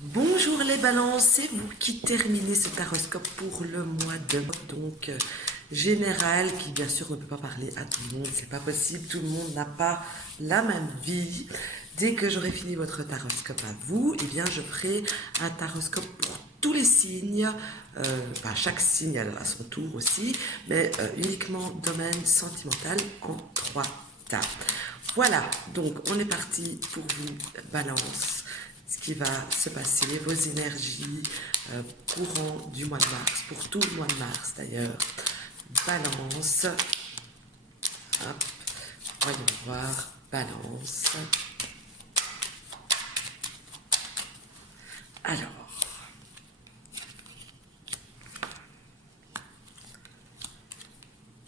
Bonjour les balances, c'est vous qui terminez ce taroscope pour le mois de donc général qui bien sûr ne peut pas parler à tout le monde, c'est pas possible, tout le monde n'a pas la même vie. Dès que j'aurai fini votre taroscope à vous, eh bien je ferai un taroscope pour tous les signes, enfin chaque signe à son tour aussi, mais uniquement domaine sentimental en 3 tas. Voilà, donc on est parti pour vous, balance, ce qui va se passer, vos énergies courant du mois de mars, pour tout le mois de mars d'ailleurs. Balance, hop, voyons voir, balance.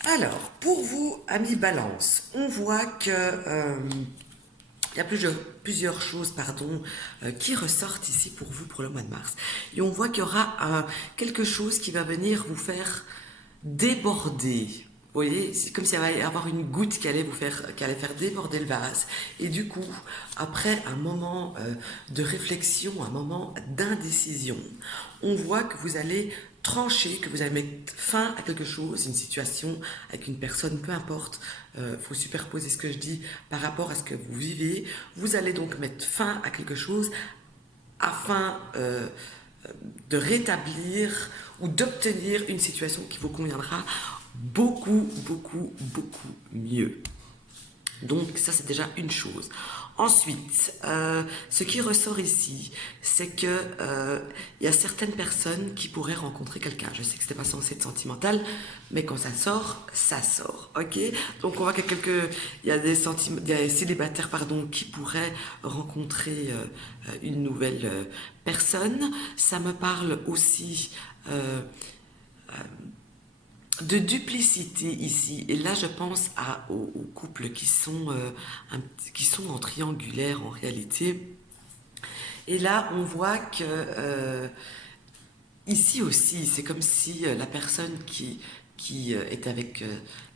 Alors, pour vous, amis balance, on voit que il y a plusieurs choses qui ressortent ici pour vous pour le mois de mars. Et on voit qu'il y aura quelque chose qui va venir vous faire déborder. Vous voyez, c'est comme s'il y allait avoir une goutte qui allait faire déborder le vase. Et du coup, après un moment de réflexion, un moment d'indécision, on voit que vous allez trancher, que vous allez mettre fin à quelque chose, une situation avec une personne, peu importe. Faut superposer ce que je dis par rapport à ce que vous vivez. Vous allez donc mettre fin à quelque chose afin de rétablir ou d'obtenir une situation qui vous conviendra beaucoup, beaucoup, beaucoup mieux. Donc ça c'est déjà une chose. Ensuite, ce qui ressort ici, c'est que il y a certaines personnes qui pourraient rencontrer quelqu'un. Je sais que c'était pas censé être sentimental, mais quand ça sort, ok. Donc on voit qu'il y a des célibataires qui pourraient rencontrer une nouvelle personne. Ça me parle aussi de duplicité ici. Et là, je pense aux couples qui sont en triangulaire en réalité. Et là, on voit que ici aussi, c'est comme si la personne qui est avec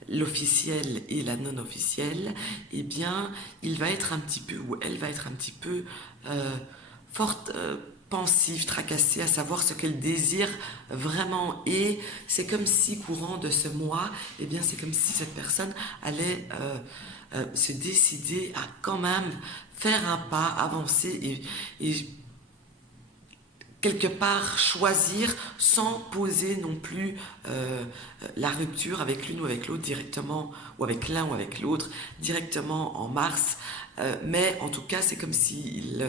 l'officiel et la non officielle, eh bien, il va être un petit peu, ou elle va être un petit peu forte, pensive, tracassée, à savoir ce qu'elle désire vraiment. Et c'est comme si, courant de ce mois, eh bien, c'est comme si cette personne allait se décider à quand même faire un pas, avancer et quelque part choisir sans poser non plus la rupture avec l'une ou avec l'autre directement, ou avec l'un ou avec l'autre directement en mars. Mais en tout cas, c'est comme si il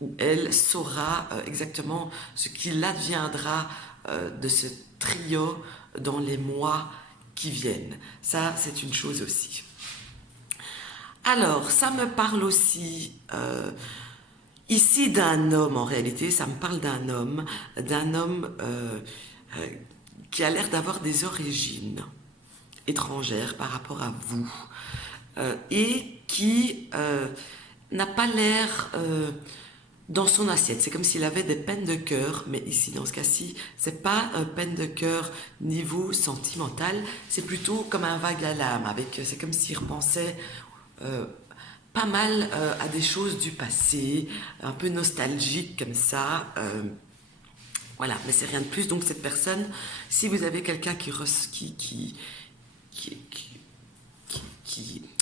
ou elle saura exactement ce qu'il adviendra de ce trio dans les mois qui viennent. Ça, c'est une chose aussi. Alors, ça me parle aussi ici d'un homme, en réalité, ça me parle d'un homme qui a l'air d'avoir des origines étrangères par rapport à vous et qui n'a pas l'air dans son assiette. C'est comme s'il avait des peines de cœur, mais ici, dans ce cas-ci, c'est pas un peine de cœur niveau sentimental, c'est plutôt comme un vague à l'âme. C'est comme s'il repensait pas mal à des choses du passé, un peu nostalgique comme ça. Voilà, mais c'est rien de plus. Donc cette personne, si vous avez quelqu'un qui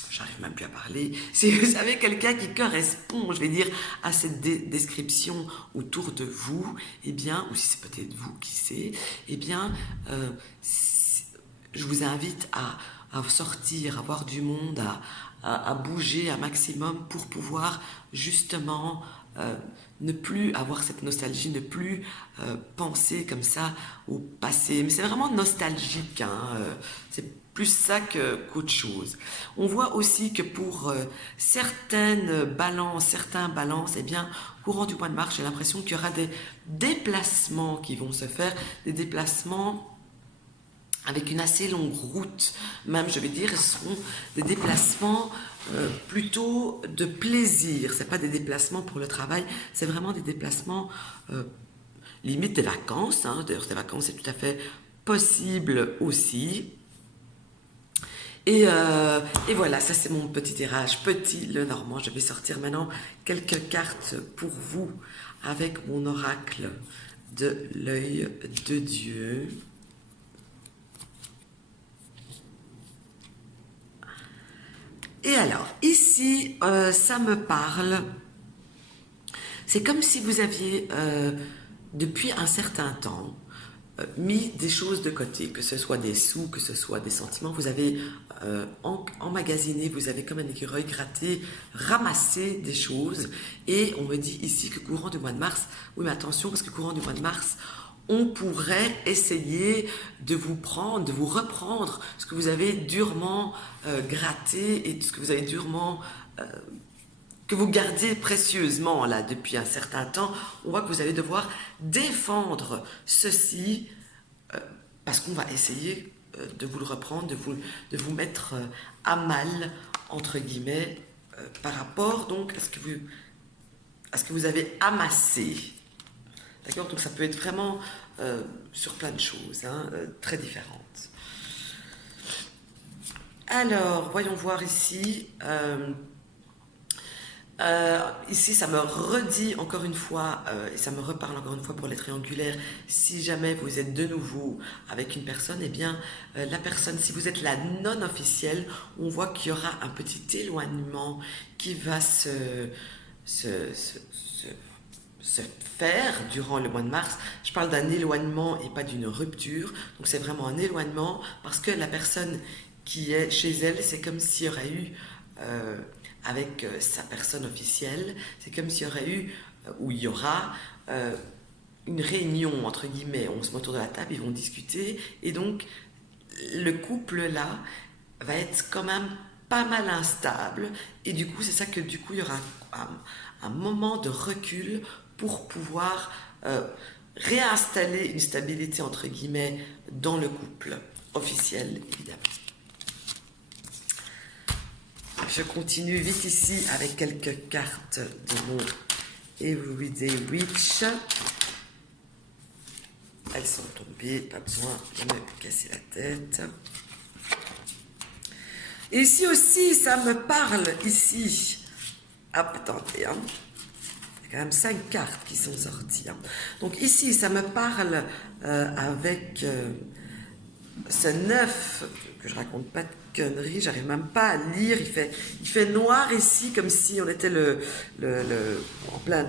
j'arrive même plus à parler, si vous avez quelqu'un qui correspond, je vais dire, à cette description autour de vous, eh bien, ou si c'est peut-être vous, qui sait, eh bien, je vous invite à sortir, à voir du monde, à bouger un maximum pour pouvoir justement ne plus avoir cette nostalgie, ne plus penser comme ça au passé. Mais c'est vraiment nostalgique, hein, c'est plus ça qu'autre chose. On voit aussi que pour certains balances, eh bien, courant du mois de mars, j'ai l'impression qu'il y aura des déplacements qui vont se faire, des déplacements avec une assez longue route, même je vais dire, ce seront des déplacements plutôt de plaisir. C'est pas des déplacements pour le travail, c'est vraiment des déplacements limite des vacances. Hein. D'ailleurs, des vacances, c'est tout à fait possible aussi. Et voilà, ça c'est mon petit tirage, petit le normand. Je vais sortir maintenant quelques cartes pour vous avec mon oracle de l'œil de Dieu. Et alors, ici, ça me parle. C'est comme si vous aviez, depuis un certain temps, mis des choses de côté, que ce soit des sous, que ce soit des sentiments. Vous avez emmagasiné, vous avez comme un écureuil gratté, ramassé des choses. Et on me dit ici que courant du mois de mars, oui mais attention, parce que courant du mois de mars, on pourrait essayer de vous prendre, de vous reprendre ce que vous avez durement gratté et ce que vous avez durement... que vous gardiez précieusement là depuis un certain temps. On voit que vous allez devoir défendre ceci parce qu'on va essayer de vous le reprendre, de vous mettre à mal, entre guillemets, par rapport donc à ce que vous avez amassé. D'accord? Donc ça peut être vraiment sur plein de choses, hein, très différentes. Alors, voyons voir ici... ici, ça me redit encore une fois, et ça me reparle encore une fois pour les triangulaires, si jamais vous êtes de nouveau avec une personne, eh bien, la personne, si vous êtes la non officielle, on voit qu'il y aura un petit éloignement qui va se faire durant le mois de mars. Je parle d'un éloignement et pas d'une rupture, donc c'est vraiment un éloignement, parce que la personne qui est chez elle, c'est comme s'il y aurait eu... avec sa personne officielle, c'est comme s'il y aurait eu, ou il y aura, une réunion, entre guillemets, on se met autour de la table, ils vont discuter, et donc le couple-là va être quand même pas mal instable, et du coup, c'est ça que du coup, il y aura un moment de recul pour pouvoir réinstaller une stabilité, entre guillemets, dans le couple officiel, évidemment. Je continue vite ici avec quelques cartes de mon Everyday Witch. Elles sont tombées, pas besoin de me casser la tête. Et ici aussi, ça me parle, ici. Hop, attendez, hein. Il y a quand même 5 cartes qui sont sorties. Hein. Donc ici, ça me parle avec ce 9, que je raconte pas de conneries, j'arrive même pas à lire, il fait noir ici, comme si on était en plein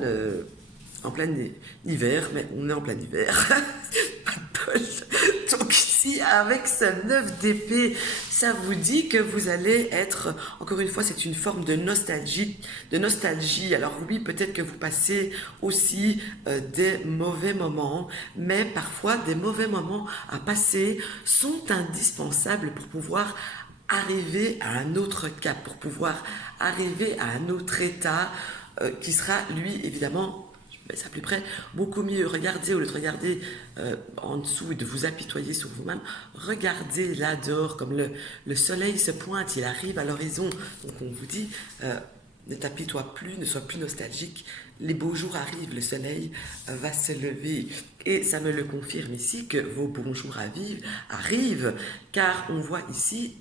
hiver, mais on est en plein hiver, pas de bol. Donc ici, avec ce 9 d'épée, ça vous dit que vous allez être, encore une fois, c'est une forme de nostalgie. Alors oui, peut-être que vous passez aussi des mauvais moments, mais parfois des mauvais moments à passer sont indispensables pour pouvoir arriver à un autre cap, pour pouvoir arriver à un autre état qui sera, lui, évidemment, ça plus près, beaucoup mieux. Regardez, au lieu de regarder en dessous et de vous apitoyer sur vous-même, regardez là dehors, comme le soleil se pointe, il arrive à l'horizon. Donc on vous dit, ne t'apitoie plus, ne sois plus nostalgique, les beaux jours arrivent, le soleil va se lever. Et ça me le confirme ici que vos bons jours arrivent, car on voit ici...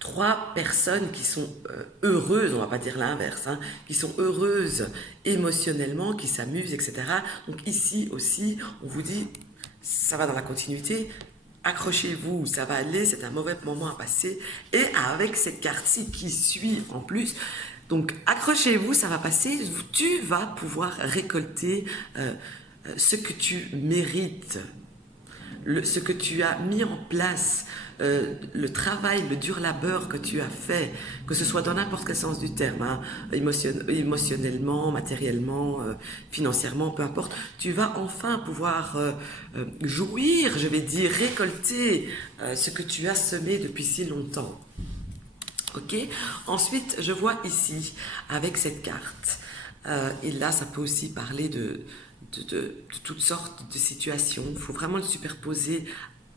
3 personnes qui sont heureuses, on va pas dire l'inverse, hein, qui sont heureuses émotionnellement, qui s'amusent, etc. Donc ici aussi, on vous dit, ça va dans la continuité, accrochez-vous, ça va aller, c'est un mauvais moment à passer. Et avec cette carte-ci qui suit en plus, donc accrochez-vous, ça va passer, tu vas pouvoir récolter ce que tu mérites. Ce que tu as mis en place, le travail, le dur labeur que tu as fait, que ce soit dans n'importe quel sens du terme, hein, émotionnellement, matériellement, financièrement, peu importe, tu vas enfin pouvoir jouir, je vais dire, récolter ce que tu as semé depuis si longtemps. Ok. Ensuite, je vois ici, avec cette carte, et là, ça peut aussi parler de toutes sortes de situations. Il faut vraiment le superposer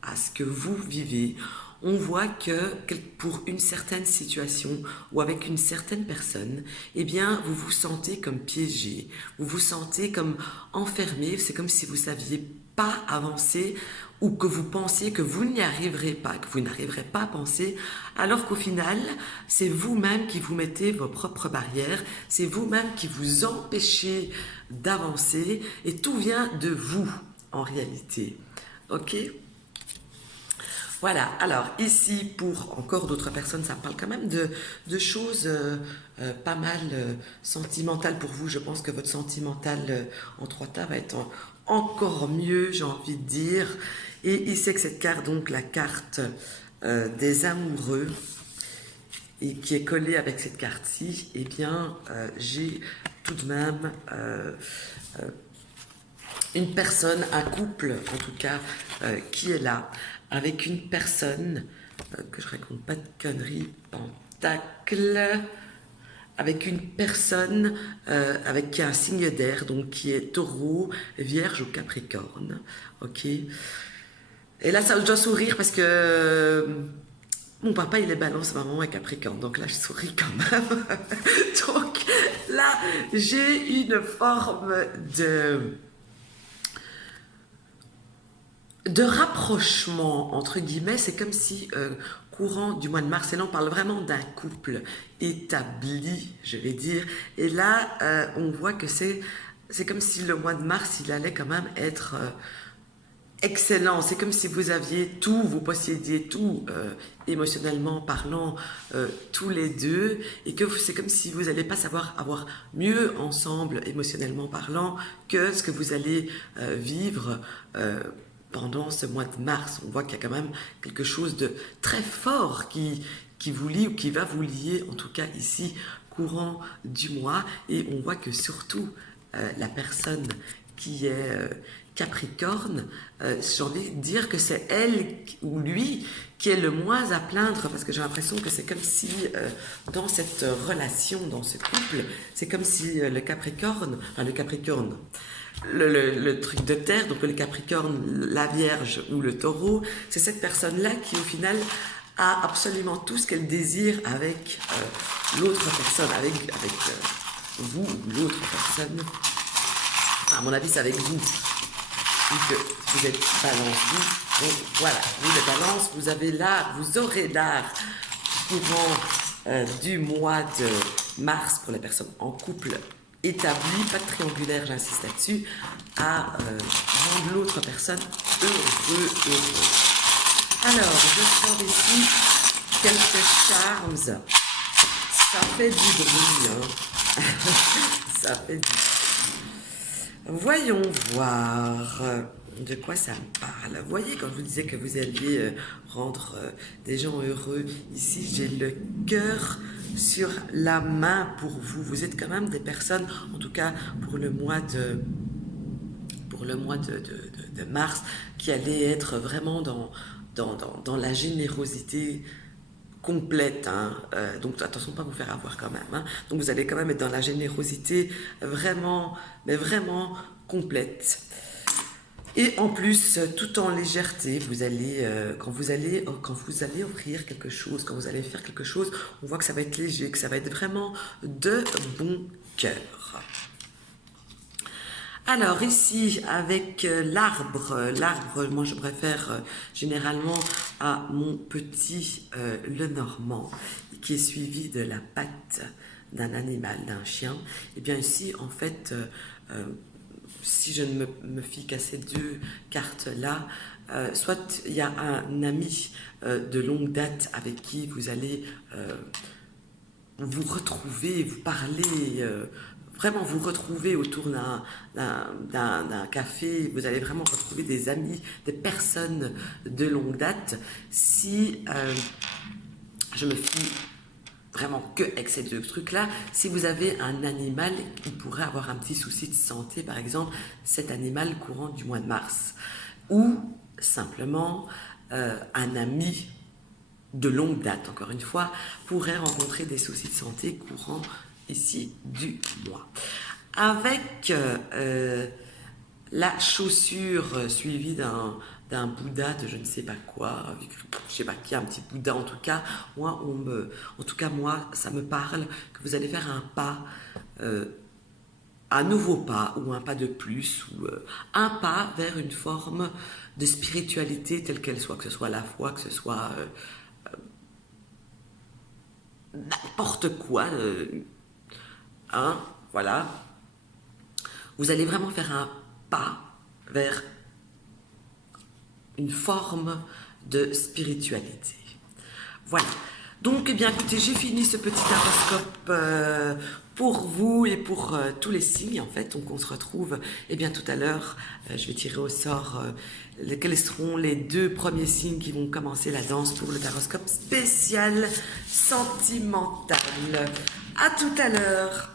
à ce que vous vivez. On voit que pour une certaine situation ou avec une certaine personne, eh bien, vous vous sentez comme piégé, vous vous sentez comme enfermé. C'est comme si vous saviez pas avancer ou que vous pensiez que vous n'y arriverez pas, que vous n'arriverez pas à penser, alors qu'au final, c'est vous-même qui vous mettez vos propres barrières, c'est vous-même qui vous empêchez d'avancer et tout vient de vous en réalité. Ok? Voilà, alors ici pour encore d'autres personnes, ça parle quand même de choses pas mal sentimentales pour vous. Je pense que votre sentimental en 3 tas va être encore mieux, j'ai envie de dire. Et ici avec cette carte, donc la carte des amoureux, et qui est collée avec cette carte-ci, eh bien j'ai tout de même une personne, un couple en tout cas, qui est là, avec une personne, que je raconte pas de conneries, pentacle, avec une personne avec qui a un signe d'air, donc qui est taureau, vierge ou capricorne, ok. Et là, ça, je dois sourire parce que mon papa, il est balance, ma maman est capricorne, donc là, je souris quand même. Donc là, j'ai une forme de rapprochement, entre guillemets. C'est comme si, courant du mois de mars, et là on parle vraiment d'un couple établi, je vais dire, et là on voit que c'est comme si le mois de mars, il allait quand même être excellent. C'est comme si vous aviez tout, vous possédiez tout, émotionnellement parlant, tous les deux, et que c'est comme si vous n'allez pas savoir avoir mieux ensemble, émotionnellement parlant, que ce que vous allez vivre pendant ce mois de mars. On voit qu'il y a quand même quelque chose de très fort qui vous lie, ou qui va vous lier, en tout cas ici, courant du mois, et on voit que surtout la personne qui est Capricorne, j'ai envie de dire que c'est elle ou lui qui est le moins à plaindre, parce que j'ai l'impression que c'est comme si dans cette relation, dans ce couple, c'est comme si le Capricorne, le truc de terre, donc le Capricorne, la Vierge ou le Taureau, c'est cette personne-là qui au final a absolument tout ce qu'elle désire avec l'autre personne, avec vous ou l'autre personne. À mon avis, c'est avec vous. Vu que vous êtes balance, vous, donc voilà, vous les balance, vous avez l'art, vous aurez l'art courant du mois de mars pour les personnes en couple établi, pas de triangulaire, j'insiste là-dessus, à rendre l'autre personne heureux. Alors, je sors ici quelques charms. Ça fait du bruit, hein. Ça fait du bruit. Voyons voir de quoi ça me parle. Vous voyez, quand je vous disais que vous alliez rendre des gens heureux, ici j'ai le cœur sur la main pour vous. Vous êtes quand même des personnes, en tout cas pour le mois de mars, qui allaient être vraiment dans la générosité complète, hein. Donc attention pas vous faire avoir quand même, hein. Donc vous allez quand même être dans la générosité vraiment, mais vraiment complète. Et en plus, tout en légèreté, vous allez, quand vous allez offrir quelque chose, quand vous allez faire quelque chose, on voit que ça va être léger, que ça va être vraiment de bon cœur. Alors ici, avec l'arbre, moi je préfère généralement à mon petit Lenormand, qui est suivi de la patte d'un animal, d'un chien. Et bien ici, en fait, si je ne me fie qu'à ces deux cartes-là, soit il y a un ami de longue date avec qui vous allez vous retrouver, vous parler, vraiment vous retrouver autour d'un café, vous allez vraiment retrouver des amis, des personnes de longue date. Si je me fie vraiment que avec ces deux trucs-là, si vous avez un animal qui pourrait avoir un petit souci de santé, par exemple, cet animal courant du mois de mars, ou simplement un ami de longue date, encore une fois, pourrait rencontrer des soucis de santé courant ici du mois. Avec la chaussure suivie d'un Bouddha de je ne sais pas quoi, je sais pas qui, un petit Bouddha en tout cas, moi, ça me parle que vous allez faire un pas un nouveau pas ou un pas de plus ou un pas vers une forme de spiritualité telle qu'elle soit, que ce soit la foi, que ce soit n'importe quoi, hein, voilà. Vous allez vraiment faire un pas vers une forme de spiritualité. Voilà. Donc, eh bien, écoutez, j'ai fini ce petit horoscope pour vous et pour tous les signes, en fait. Donc, on se retrouve, eh bien, tout à l'heure. Je vais tirer au sort quels seront les 2 premiers signes qui vont commencer la danse pour le horoscope spécial sentimental. À tout à l'heure.